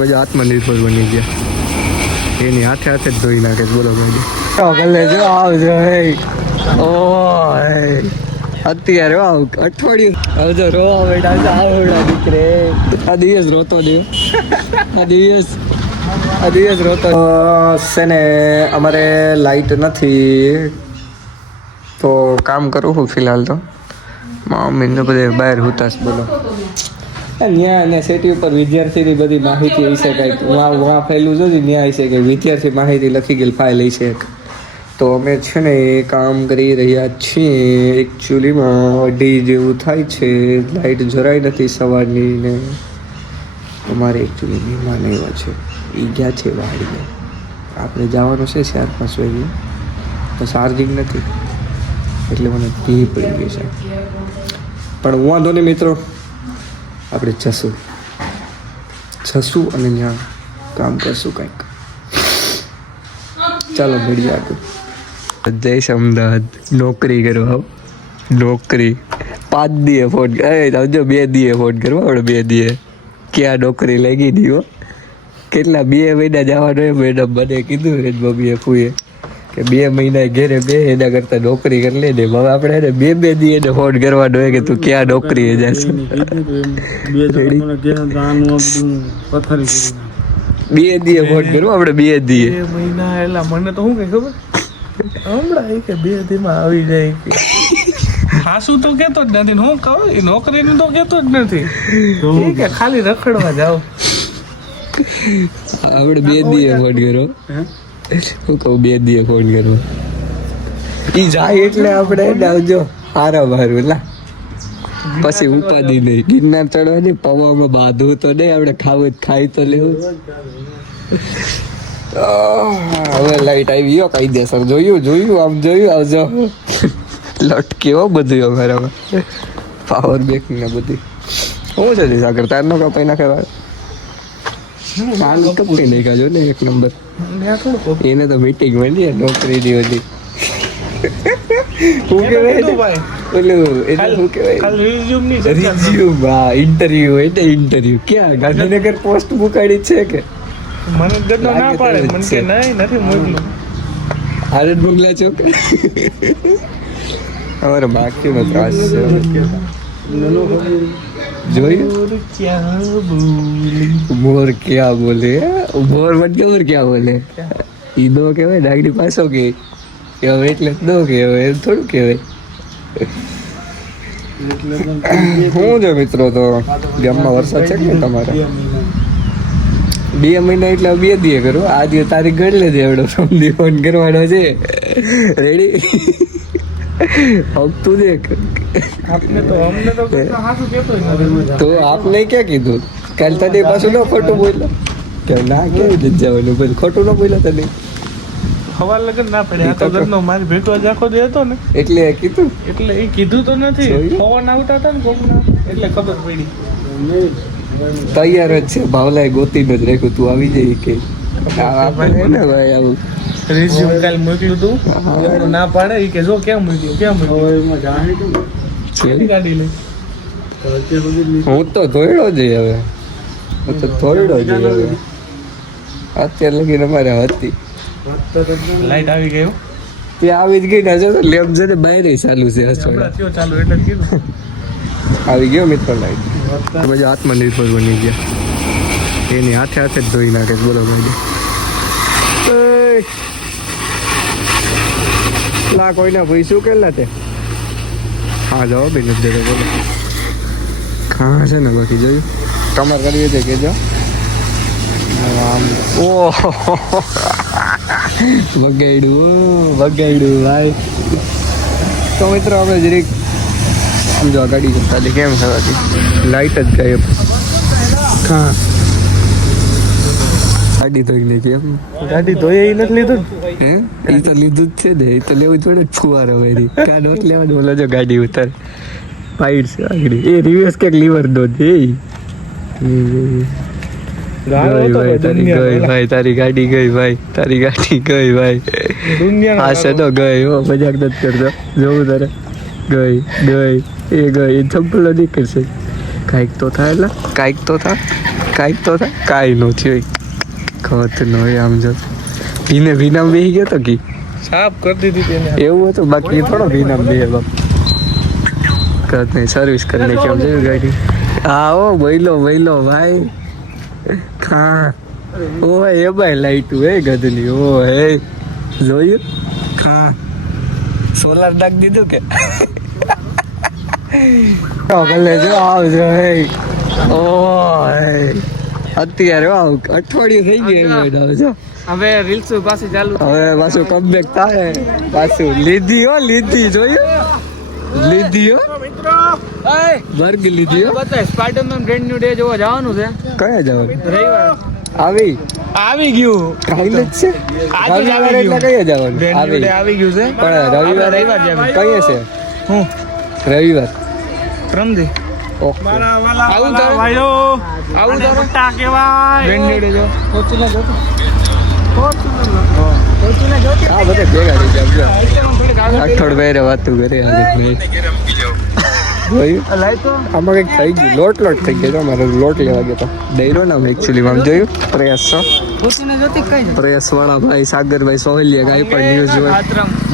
બધા આત્મનિર્ભર બની ગયા. એની હાથે હાથે જ ધોઈ નાખે. બોલો ભાઈ આવજો. અત્યારે અઠવાડિયું આવજો રોવા બેટા. આવડા દીકરે આ દિવસ રોતો દે. આ દિવસ રોતો છે ને. અમારે લાઈટ નથી તો કામ કરું હું ફિલહાલ તો. મમ્મીને બધે બહાર હુતાશ. બોલો ત્યાં ને સેટી ઉપર વિદ્યાર્થીની બધી માહિતી વિશે કંઈક વાં ફેલું જોઈ ત્યાં હશે કે વિદ્યાર્થી માહિતી લખી ગયેલ ફાઇલ હશે. તો અમે છે ને એ કામ કરી રહ્યા છીએ. એકચ્યુઅલીમાં 2:30 જેવું થાય છે. લાઇટ જરાય નથી સવારની ને. અમારે એકચ્યુઅલી મહેમાન આવ્યા છે. એ ગયા છે વાડીએ. આપણે જવાનું છે 4-5 વાગે. તો ચાર્જિંગ નથી એટલે મને ભી પડી ગઈ છે. પણ વાંધો નહીં મિત્રો, આપણે જશું અને ત્યાં કામ કરશું કંઈક. ચાલો મળીએ આગળ. જઈશ અમદાવાદ નોકરી કરવા. નોકરી 5 દીએ ફોન આવજો. 2 દીએ ફોન કરવા. આપણે 2 દીએ ક્યાં નોકરી લાગી દી હો. કેટલા 2 મહિના જવાનું હોય. મેડમ મને કીધું એ મમ્મીએ ફૂએ કે 2 મહિના ઘેરે બે એના કરતા નોકરી કરી લે ને. હવે આપણે એને 2 દી એને ફોન કરવાનો હોય કે તું ક્યાં નોકરી જશે. 2 દીએ ફોન કરવો આપણે. 2 દીએ મહિના એલા મને તો શું કઈ ખબર હમણાં કે 2 દીમાં આવી જાય. હાસુ તો કેતો જ નથી. હું કહું એ નોકરીનું તો કેતો જ નથી. કે ખાલી રખડવા જાવ. આપણે 2 દીએ ફોન કરો. હું કહું 2 દીએ ફોન કરો. ઈ જાય એટલે આપણે આવજો. હારા મારું લા. પછી ઉપાધિ નહીં. ગિરનાર ચડવાની પવામાં બાંધવું તો નહીં. આપણે ખાવું જ ખાઈ તો લેવું. હવે લાઈટ આવી ગયો કાયદેસર. જોયું આમ જોયું. આવજો. લટકે હો બધું અમારામાં. પાવર બેંક ને બધી શું છે સાગર તારનો કપાઈ નાખે. કાલ કપાઈ નહીં કાજો ને 1 નંબર. એને તો મીટિંગ મળી નોકરીની બધી. શું કહેવાય ઓલું એને શું કહેવાય રિઝ્યુમ. હા ઇન્ટરવ્યુ હોય ને ઇન્ટરવ્યુ. ક્યાં ગાંધીનગર પોસ્ટ મુકાડી છે કે મને ગડો ના પાડે. મને કે નહીં નથી મોકલું. આરત બંગલા ચોક. અમારે બાકીનો ત્રાસ છે. જોયું મોર ક્યાં બોલે. મોર મતલબ ક્યાં બોલે. ઈ દો કહેવાય. ડાગડી પાછો કે હવે એટલે દો કહેવાય. એમ થોડું કહેવાય. શું છે મિત્રો? તો ગામમાં વરસાદ છે કે તમારે? 2 મહિના એટલે 2 દીએ કરો. આ દિવસ તારીખ ગણી લેજે. એવડો સમજી ફોન કરવાનો છે. રેડી તું દેખ. તો આપને ક્યાં કીધું? કાલ તને પાછું ન ખોટું બોલ્યો કે ના કેવી રીતે જવાનું? પછી ખોટું ન બોલ્યો તને. હવા લગન ના પડે. આ તો ઘરનો મારી ભેટો જ આખો દે હતો ને એટલે કીધું. એટલે એ કીધું તો નથી. પવન આવતા હતા ને કોકના એટલે ખબર પડી. તૈયાર જ છે. ભાવલાએ ગોતીને જ રાખ્યું. તું આવી જાય કે આપણે ને ભાઈ આવું રિઝ્યુમ કાલ મોકલ્યું તું. ના પાડે કે જો ક્યાં મોકલ્યું. ગાડી લઈ હું તો ધોયડો જ હવે. અત્યારે લગી અમારે હતી. લાઈટ આવી ગયો. ત્યાં આવી જ ગઈ ને. લેમ્પ છે ને બહાર ચાલુ છે. ચાલુ એટલે કીધું આવી ગયો મિત્રો લાઈટ. બધા આત્મનિર્ભર બની ગયા. એની હાથે હાથે જ ધોઈ નાખે. બોલો ભાઈ લા કોઈના ભૂસું કેટલા તે. હા જાઓ બેન દેખો. બોલો હા છે ને બાકી જોયું. તમારે કરવી છે કેજો. આમ ઓહ વગાડ્યું ભાઈ. તો મિત્રો આપણે જરીક આમ જો ગાડી કરતા કેમ થવાથી લાઈટ જ ગાયબ. હા ગાડી ધોઈ નહીં કેમ? ગાડી ધોઈ એ નથી લીધું. એ તો લીધું જ છે ને. એ તો લેવું જ પડે. ફુવારો ભાઈ કા નોટ લેવાનું. બોલો જો ગાડી ઉતાર પાઈડ છે આગળ. એ રિવર્સ ક્યાંક લીવર દો છે. તારી ગાડી ગઈ ભાઈ. હા છે તો ગઈ હો. મજાક નથી કરતો. જોવું તારે ગઈ એ ચંપલો નહીં કરશે. કાંઈક તો થાય. એટલે કાંઈક તો થાય. કાંઈક તો થાય કાંઈ નો થયું ખત નો આમ જો ભીના બેસી ગયો તો કી સાફ કરી દીધી તેને એવું હતું બાકી થોડો ભીના બે બાપ કદ નહીં સર્વિસ કરી નાખી આમ જોયું ગાડી આવો બોલો ભાઈ હા ઓ એ ભાઈ લાઈટું હે ગધલી ઓ હે જોયું હા સોલાર નાખ દીધું કે ભલે જો આવજો હે ઓ હે અત્યારે અઠવાડિયું થઈ ગયું જો હવે રીલ્સ પાછી ચાલુ હવે પાછું કમબેક થાય પાછું લીધી જોયું લીધી હો મિત્રો બર્ગ લીધી હો બતાય સ્પાઇડરમેન બ્રેન્ડ ન્યુ ડે જોવા જવાનું છે કયા જવાનું રવિવાર આવી ગયું કાલે જ છે રવિવારે એટલે કયા જવાનું આવી ગયું છે પણ રવિવારે કઈ છે હું રવિવાર પ્રમદી ઓકે આવું તારો ભાઈઓ આવું તારો ટા કેવાય બ્રેન્ડ ન્યુ ડે જો ફોર્ચ્યુનર જોતો હા બધે ભેગા થઈ ગયા અઠવાડ ભાઈ વાતું કરે જોયું આમાં કંઈક થઈ ગયું લોટ થઈ ગયો અમારે લોટ લેવા ગયો તો ડેરો ને એકચ્યુઅલી આમ જોયું પ્રયાસ વાળા ભાઈ સાગરભાઈ સોહેલિયા કાંઈ પણ ન્યૂઝ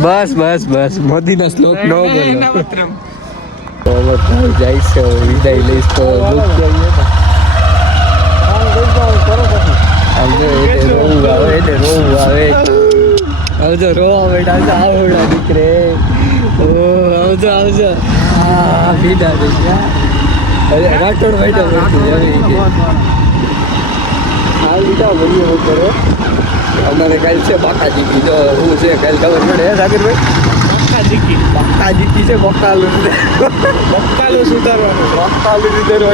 હોય બસ મોદીના શ્લોક ન બોલો તો ભાઈ જાય છે વિદાય લઈશ તો દુઃખ જોઈએ ને આમ જો એટલે રોવું આવે આવજો રોવા બેટા આવડા દીકરે ઓ આવજો હા ભીડા થઈ ગયા અરે રાઠોડ બેઠા બેઠું બોલીએ કરો અમારે કાલ છે બાકાજી કી જો હું છે કાલ ખબર પડે હે સાગરભાઈ બાકાજી છે બકાલું સુધારવાનું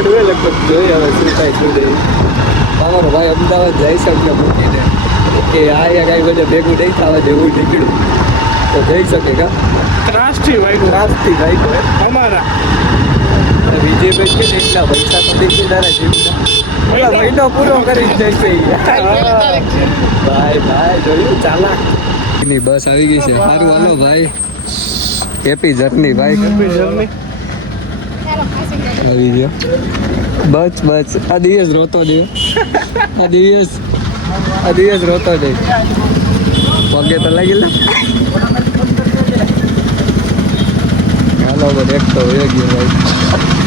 હોય લગભગ જોઈએ હવે શું થાય શું જાય તમારો ભાઈ અમદાવાદ જઈ શકે મૂકીને કે આ કાંઈ બધા ભેગું નહીં થવા જેવું નીકળ્યું તો જઈ શકે કા ત્રાસથી ભાઈ અમારા વિજયભાઈ કે એટલા પૈસા તો દેખી તારા જીવના મહિનો પૂરો કરી જ જશે ભાઈ જોયું ચાલાક ની બસ આવી ગઈ છે સારું હાલો ભાઈ હેપી જર્ની ભાઈ આવી ગયો બસ આ દિવસ રોતો દે આ દિવસ રોતો દે પગે તો લાગી લે હાલો એક તો હોય ગયો ભાઈ